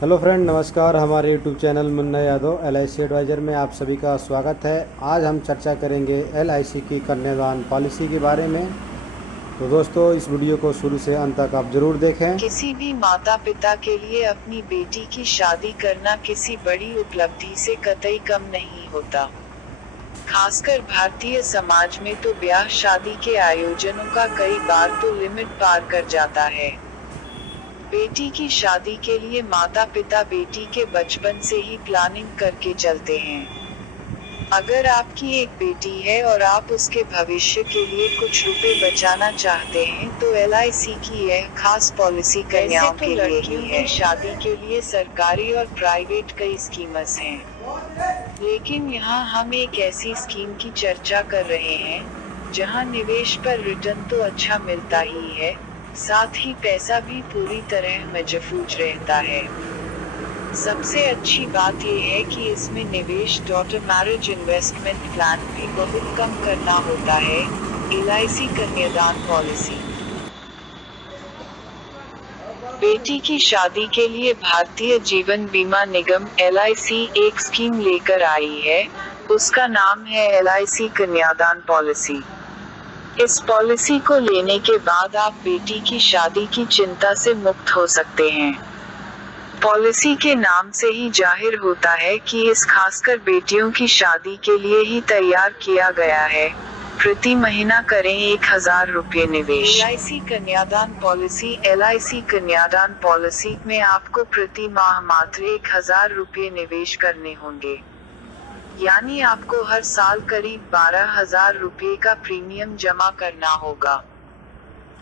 Hello friend, नमस्कार। हमारे YouTube channel Munna Yadav LIC advisor में आप सभी का स्वागत है। आज हम चर्चा करेंगे LIC की कन्यादान पॉलिसी के बारे में। तो दोस्तों, इस वीडियो को शुरू से अंत तक आप ज़रूर देखें। किसी भी माता पिता के लिए अपनी बेटी की शादी करना किसी बड़ी उपलब्धि से कतई कम नहीं होता। खासकर भारतीय समाज में तो ब्याह शादी के आयोजनों का कई बार तो लिमिट पार कर जाता है। बेटी की शादी के लिए माता पिता बेटी के बचपन से ही प्लानिंग करके चलते हैं। अगर आपकी एक बेटी है और आप उसके भविष्य के लिए कुछ रुपए बचाना चाहते हैं तो LIC की यह खास पॉलिसी कन्याओं के लिए ही है। शादी के लिए सरकारी और प्राइवेट कई स्कीम्स हैं, लेकिन यहाँ हम एक ऐसी स्कीम की चर्चा कर रहे हैं जहाँ निवेश पर रिटर्न तो अच्छा मिलता ही है, साथ ही पैसा भी पूरी तरह महफूज रहता है। सबसे अच्छी बात यह है कि इसमें निवेश डॉटर मैरिज इन्वेस्टमेंट प्लान भी बहुत कम करना होता है। LIC कन्यादान पॉलिसी। बेटी की शादी के लिए भारतीय जीवन बीमा निगम LIC एक स्कीम लेकर आई है। उसका नाम है LIC कन्यादान पॉलिसी। इस पॉलिसी को लेने के बाद आप बेटी की शादी की चिंता से मुक्त हो सकते हैं। पॉलिसी के नाम से ही जाहिर होता है कि इस खासकर बेटियों की शादी के लिए ही तैयार किया गया है। प्रति महीना करें 1000 रुपये निवेश। LIC कन्यादान पॉलिसी। LIC कन्यादान पॉलिसी में आपको प्रति माह मात्र 1000 रुपये निवेश करने होंगे, यानी आपको हर साल करीब 12,000 रुपये का प्रीमियम जमा करना होगा।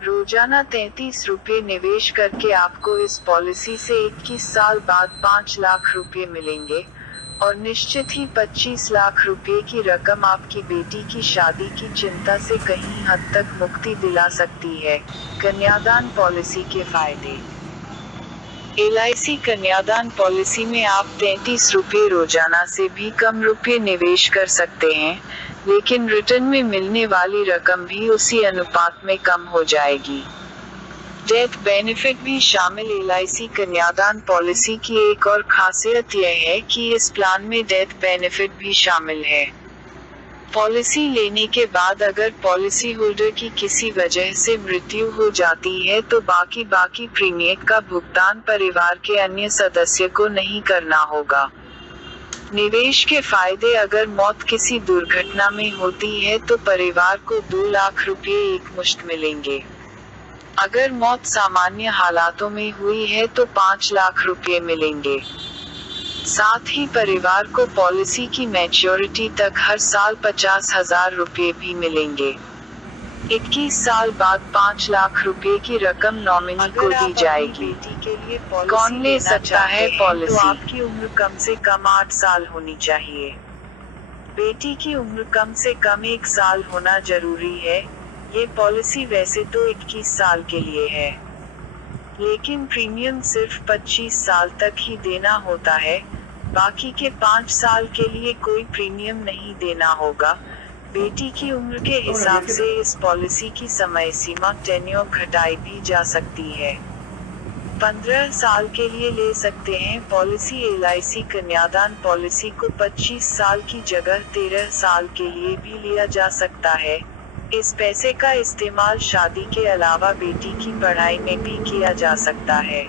रोजाना 33 रुपये निवेश करके आपको इस पॉलिसी से 21 साल बाद 5 लाख रुपये मिलेंगे और निश्चित ही 25 लाख रुपये की रकम आपकी बेटी की शादी की चिंता से कहीं हद तक मुक्ति दिला सकती है। कन्यादान पॉलिसी के फायदे। LIC कन्यादान पॉलिसी में आप 33 रुपये रोजाना से भी कम रुपये निवेश कर सकते हैं, लेकिन रिटर्न में मिलने वाली रकम भी उसी अनुपात में कम हो जाएगी। डेथ बेनिफिट भी शामिल। LIC कन्यादान पॉलिसी की एक और खासियत यह है कि इस प्लान में डेथ बेनिफिट भी शामिल है। पॉलिसी लेने के बाद अगर पॉलिसी होल्डर की किसी वजह से मृत्यु हो जाती है तो बाकी प्रीमियम का भुगतान परिवार के अन्य सदस्य को नहीं करना होगा। निवेश के फायदे। अगर मौत किसी दुर्घटना में होती है तो परिवार को 2 लाख रुपये एकमुश्त मिलेंगे। अगर मौत सामान्य हालातों में हुई है तो 5 लाख रुपये मिलेंगे। साथ ही परिवार को पॉलिसी की मैच्योरिटी तक हर साल 50,000 रुपये भी मिलेंगे। 21 साल बाद 5 लाख रुपये की रकम नॉमिनी को दी जाएगी। कौन ले सकता है पॉलिसी? तो आपकी उम्र कम से कम 8 साल होनी चाहिए। बेटी की उम्र कम से कम 1 साल होना जरूरी है। ये पॉलिसी वैसे तो 21 साल के लिए है, लेकिन प्रीमियम सिर्फ 25 साल तक ही देना होता है। बाकी के 5 साल के लिए कोई प्रीमियम नहीं देना होगा। बेटी की उम्र के हिसाब से इस पॉलिसी की समय सीमा टेन्योर घटाई भी जा सकती है। 15 साल के लिए ले सकते हैं पॉलिसी। LIC कन्यादान पॉलिसी को 25 साल की जगह 13 साल के लिए भी लिया जा सकता है। इस पैसे का इस्तेमाल शादी के अलावा बेटी की पढ़ाई में भी किया जा सकता है।